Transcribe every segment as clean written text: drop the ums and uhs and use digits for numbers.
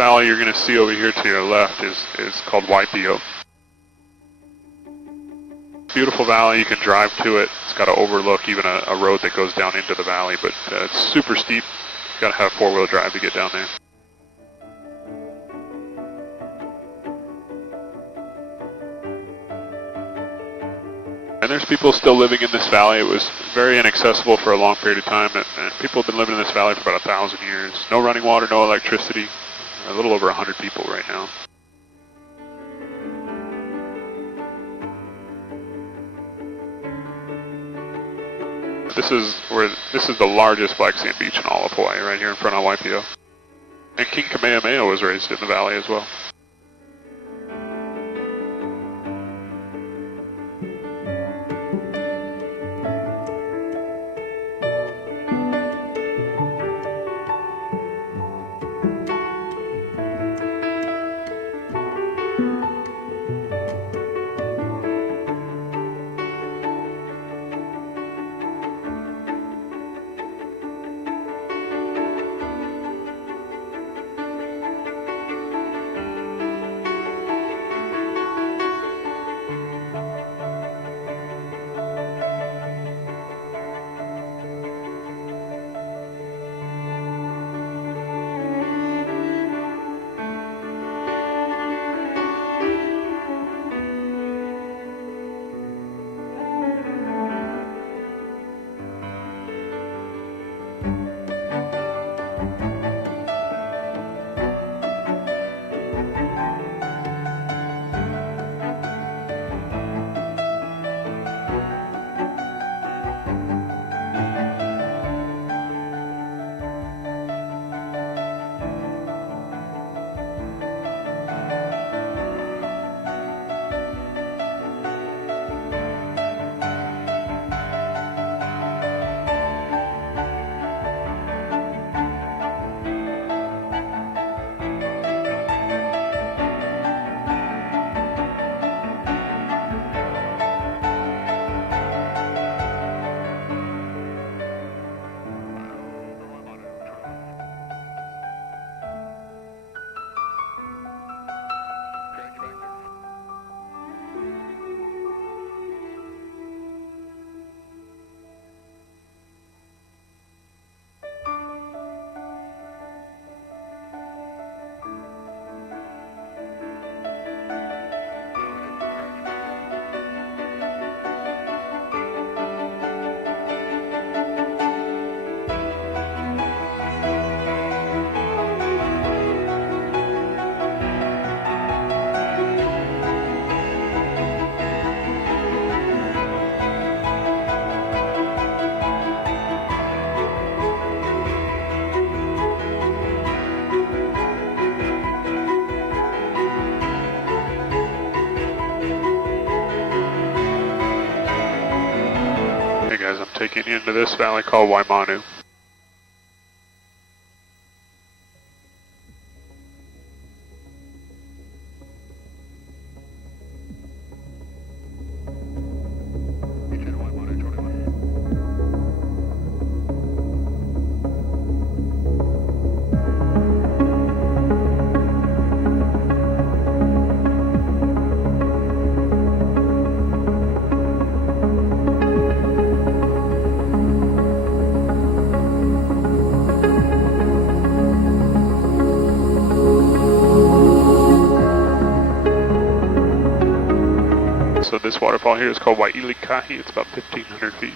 valley you're going to see over here to your left is called YPO. Beautiful valley, you can drive to it. It's got an overlook, even a road that goes down into the valley, but it's super steep. You've got to have four-wheel drive to get down there. And there's people still living in this valley. It was very inaccessible for a long period of time, and people have been living in this valley for about 1,000 years. No running water, no electricity. A little over 100 people right now. This is the largest black sand beach in all of Hawaii, right here in front of YPO. And King Kamehameha was raised in the valley as well. I'm taking you into this valley called Waimanu. So this waterfall here is called Wailikahi. It's about 1,500 feet.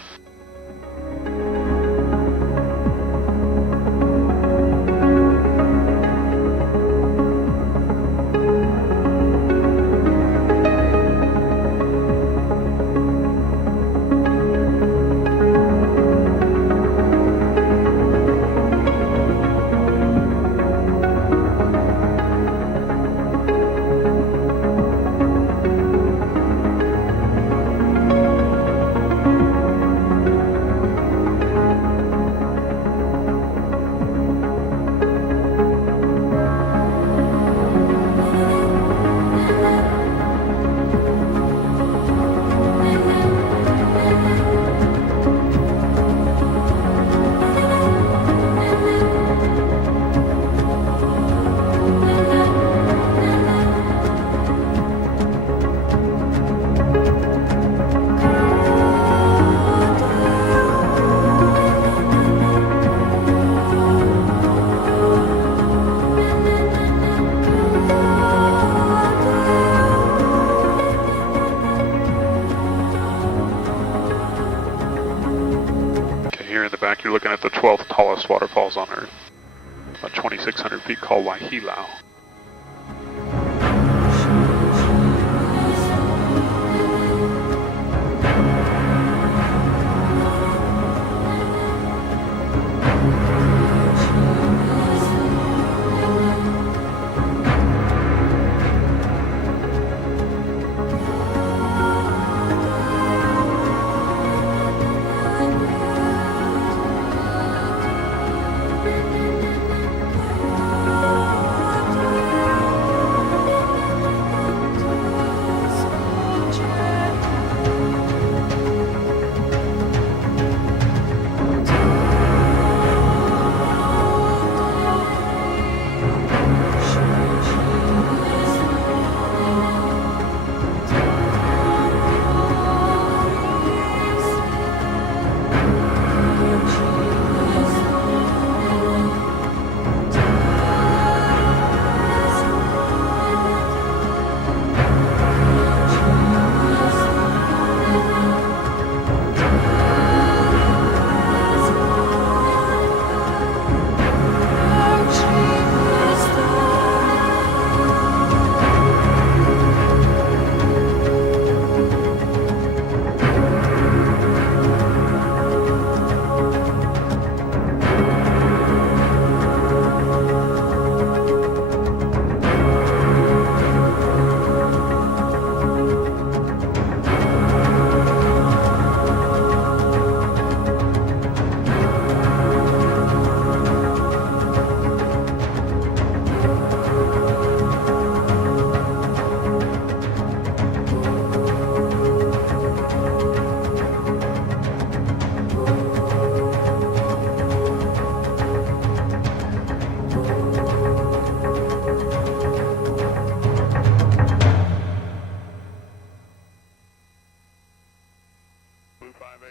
You're looking at the 12th tallest waterfalls on Earth, about 2,600 feet, called Waihilau.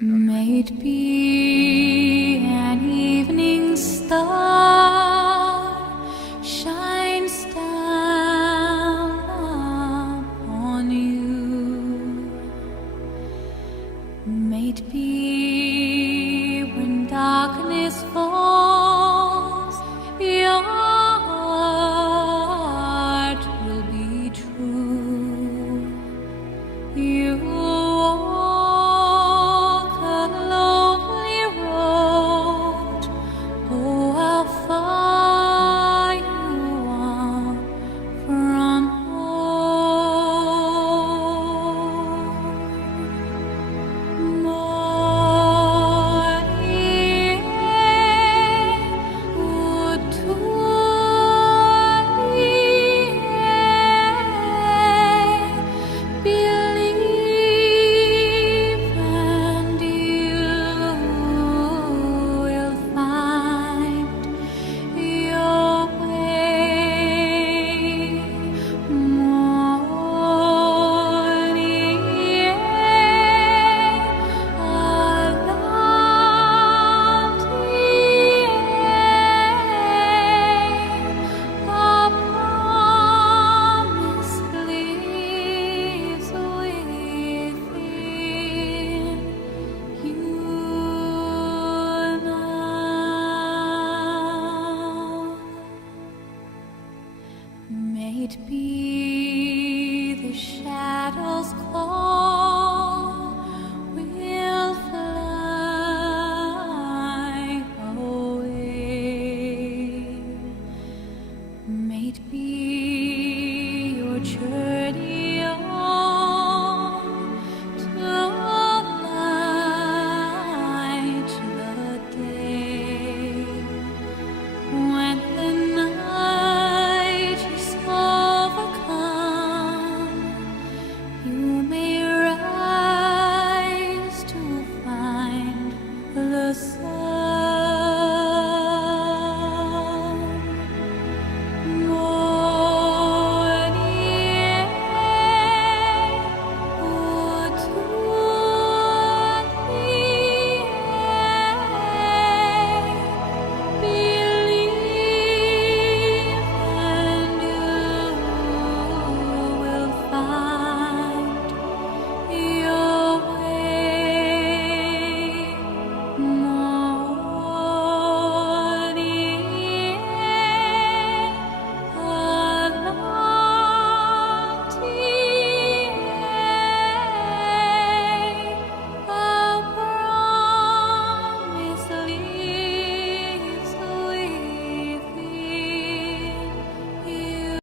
May it be